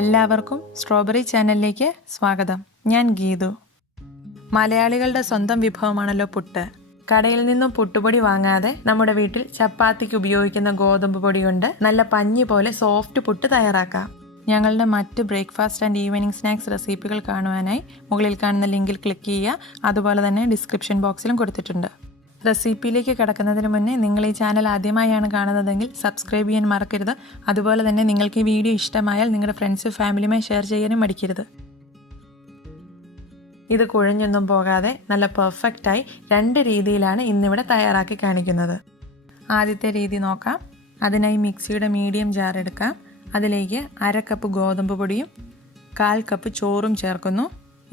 എല്ലാവർക്കും സ്ട്രോബെറി ചാനലിലേക്ക് സ്വാഗതം. ഞാൻ ഗീതു. മലയാളികളുടെ സ്വന്തം വിഭവമാണല്ലോ പുട്ട്. കടയിൽ നിന്നും പുട്ടുപൊടി വാങ്ങാതെ നമ്മുടെ വീട്ടിൽ ചപ്പാത്തിക്ക് ഉപയോഗിക്കുന്ന ഗോതമ്പ് പൊടി കൊണ്ട് നല്ല പഞ്ഞി പോലെ സോഫ്റ്റ് പുട്ട് തയ്യാറാക്കാം. ഞങ്ങളുടെ മറ്റ് ബ്രേക്ക്ഫാസ്റ്റ് ആൻഡ് ഈവനിങ് സ്നാക്സ് റെസിപ്പികൾ കാണുവാനായി മുകളിൽ കാണുന്ന ലിങ്കിൽ ക്ലിക്ക് ചെയ്യുക. അതുപോലെ തന്നെ ഡിസ്ക്രിപ്ഷൻ ബോക്സിലും കൊടുത്തിട്ടുണ്ട്. റെസിപ്പിയിലേക്ക് കിടക്കുന്നതിന് മുന്നേ നിങ്ങൾ ഈ ചാനൽ ആദ്യമായാണ് കാണുന്നതെങ്കിൽ സബ്സ്ക്രൈബ് ചെയ്യാൻ മറക്കരുത്. അതുപോലെ തന്നെ നിങ്ങൾക്ക് ഈ വീഡിയോ ഇഷ്ടമായാൽ നിങ്ങളുടെ ഫ്രണ്ട്സ് ഫാമിലിയുമായി ഷെയർ ചെയ്യാനും മടിക്കരുത്. ഇത് കുഴഞ്ഞൊന്നും പോകാതെ നല്ല പെർഫെക്റ്റായി 2 രീതിയിലാണ് ഇന്നിവിടെ തയ്യാറാക്കി കാണിക്കുന്നത്. ആദ്യത്തെ രീതി നോക്കാം. അതിനായി മിക്സിയുടെ മീഡിയം ജാർ എടുക്കാം. അതിലേക്ക് 1/2 കപ്പ് ഗോതമ്പ് പൊടിയും 1/4 കപ്പ് ചോറും ചേർക്കുന്നു.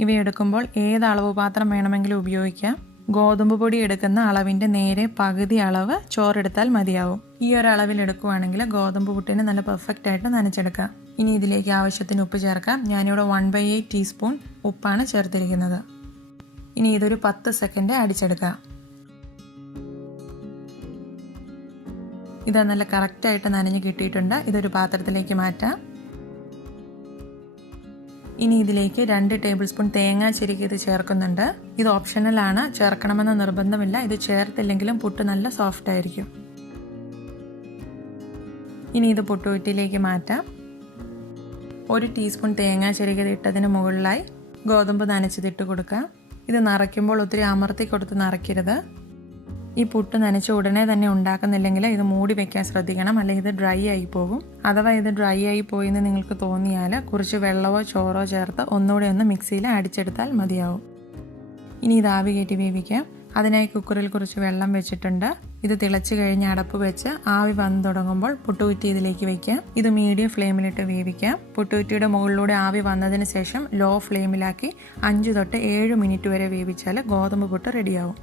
ഇവയെടുക്കുമ്പോൾ ഏത് അളവ് പാത്രം വേണമെങ്കിലും ഉപയോഗിക്കാം. ഗോതമ്പ് പൊടി എടുക്കുന്ന അളവിൻ്റെ നേരെ പകുതി അളവ് ചോറെടുത്താൽ മതിയാവും. ഈ ഒരു അളവിൽ എടുക്കുകയാണെങ്കിൽ ഗോതമ്പ് പുട്ടിന് നല്ല പെർഫെക്റ്റ് ആയിട്ട് നനച്ചെടുക്കാം. ഇനി ഇതിലേക്ക് ആവശ്യത്തിന് ഉപ്പ് ചേർക്കാം. ഞാനിവിടെ 1/8 ടീസ്പൂൺ ഉപ്പാണ് ചേർത്തിരിക്കുന്നത്. ഇനി ഇതൊരു 10 സെക്കൻഡ് അടിച്ചെടുക്കാം. ഇത് നല്ല കറക്റ്റായിട്ട് നനഞ്ഞ് കിട്ടിയിട്ടുണ്ട്. ഇതൊരു പാത്രത്തിലേക്ക് മാറ്റാം. ഇനി ഇതിലേക്ക് 2 ടേബിൾ സ്പൂൺ തേങ്ങ ചിരകിയത് ചേർക്കുന്നുണ്ട്. ഇത് ഓപ്ഷണലാണ്, ചേർക്കണമെന്ന് നിർബന്ധമില്ല. ഇത് ചേർത്തില്ലെങ്കിലും പുട്ട് നല്ല സോഫ്റ്റ് ആയിരിക്കും. ഇനി ഇത് പുട്ടുകുറ്റിയിലേക്ക് മാറ്റാം. 1 ടീസ്പൂൺ തേങ്ങ ചിരകിയത് ഇട്ടതിന് മുകളിലായി ഗോതമ്പ് നനച്ചതിട്ട് കൊടുക്കാം. ഇത് നിറയ്ക്കുമ്പോൾ ഒത്തിരി അമർത്തി കൊടുത്ത് നിറയ്ക്കരുത്. ഈ പുട്ട് നനച്ച് ഉടനെ തന്നെ ഉണ്ടാക്കുന്നില്ലെങ്കിൽ ഇത് മൂടി വെക്കാൻ ശ്രദ്ധിക്കണം, അല്ലെങ്കിൽ ഇത് ഡ്രൈ ആയി പോകും. അഥവാ ഇത് ഡ്രൈ ആയി പോയി എന്ന് നിങ്ങൾക്ക് തോന്നിയാൽ കുറച്ച് വെള്ളമോ ചോറോ ചേർത്ത് ഒന്നുകൂടെ ഒന്ന് മിക്സിയിൽ അടിച്ചെടുത്താൽ മതിയാവും. ഇനി ഇത് ആവി കയറ്റി വേവിക്കാം. അതിനായി കുക്കറിൽ കുറച്ച് വെള്ളം വെച്ചിട്ടുണ്ട്. ഇത് തിളച്ച് കഴിഞ്ഞ് അടപ്പ് വെച്ച് ആവി വന്നു തുടങ്ങുമ്പോൾ പുട്ടുകുറ്റി ഇതിലേക്ക് വയ്ക്കാം. ഇത് മീഡിയം ഫ്ലെയിമിലിട്ട് വേവിക്കാം. പുട്ടുകുറ്റിയുടെ മുകളിലൂടെ ആവി വന്നതിന് ശേഷം ലോ ഫ്ലെയിമിലാക്കി 5 തൊട്ട് 7 മിനിറ്റ് വരെ വേവിച്ചാൽ ഗോതമ്പ് പുട്ട് റെഡിയാവും.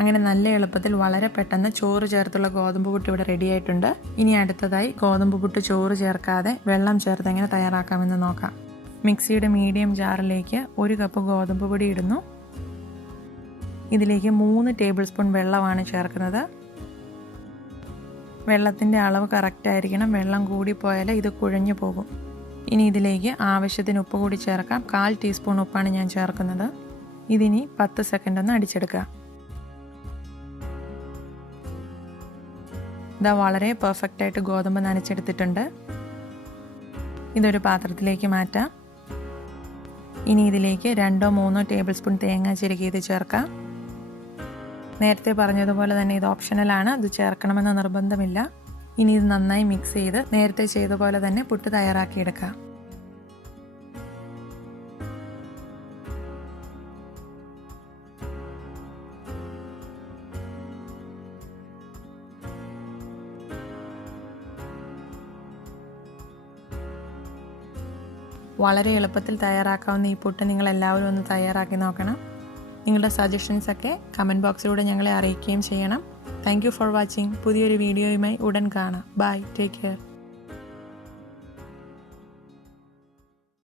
അങ്ങനെ നല്ല എളുപ്പത്തിൽ വളരെ പെട്ടെന്ന് ചോറ് ചേർത്തുള്ള ഗോതമ്പ് പുട്ട് ഇവിടെ റെഡി ആയിട്ടുണ്ട്. ഇനി അടുത്തതായി ഗോതമ്പ് പുട്ട് ചോറ് ചേർക്കാതെ വെള്ളം ചേർത്ത് എങ്ങനെ തയ്യാറാക്കാമെന്ന് നോക്കാം. മിക്സിയുടെ മീഡിയം ജാറിലേക്ക് 1 കപ്പ് ഗോതമ്പ് പൊടി ഇടുന്നു. ഇതിലേക്ക് 3 ടേബിൾ സ്പൂൺ വെള്ളമാണ് ചേർക്കുന്നത്. വെള്ളത്തിൻ്റെ അളവ് കറക്റ്റ് ആയിരിക്കണം. വെള്ളം കൂടിപ്പോയാൽ ഇത് കുഴഞ്ഞു പോകും. ഇനി ഇതിലേക്ക് ആവശ്യത്തിന് ഉപ്പ് കൂടി ചേർക്കാം. 1/4 ടീസ്പൂൺ ഉപ്പാണ് ഞാൻ ചേർക്കുന്നത്. ഇതിനി 10 സെക്കൻഡ് ഒന്ന് അടിച്ചെടുക്കാം. ഇതാ വളരെ പെർഫെക്റ്റായിട്ട് ഗോതമ്പ് നനച്ചെടുത്തിട്ടുണ്ട്. ഇതൊരു പാത്രത്തിലേക്ക് മാറ്റാം. ഇനി ഇതിലേക്ക് 2-3 ടേബിൾ സ്പൂൺ തേങ്ങ ചിരകിയത് ചേർക്കാം. നേരത്തെ പറഞ്ഞതുപോലെ തന്നെ ഇത് ഓപ്ഷണലാണ്, ഇത് ചേർക്കണമെന്ന് നിർബന്ധമില്ല. ഇനി ഇത് നന്നായി മിക്സ് ചെയ്ത് നേരത്തെ ചെയ്ത പോലെ തന്നെ പുട്ട് തയ്യാറാക്കിയെടുക്കാം. വളരെ എളുപ്പത്തിൽ തയ്യാറാക്കാവുന്ന ഈ പുട്ട് നിങ്ങൾ എല്ലാവരും ഒന്ന് തയ്യാറാക്കി നോക്കണം. നിങ്ങളുടെ സജഷൻസൊക്കെ കമൻറ്റ് ബോക്സിലൂടെ ഞങ്ങളെ അറിയിക്കുകയും ചെയ്യണം. Thank you for watching. പുതിയൊരു വീഡിയോയുമായി ഉടൻ കാണാം. Bye, take care.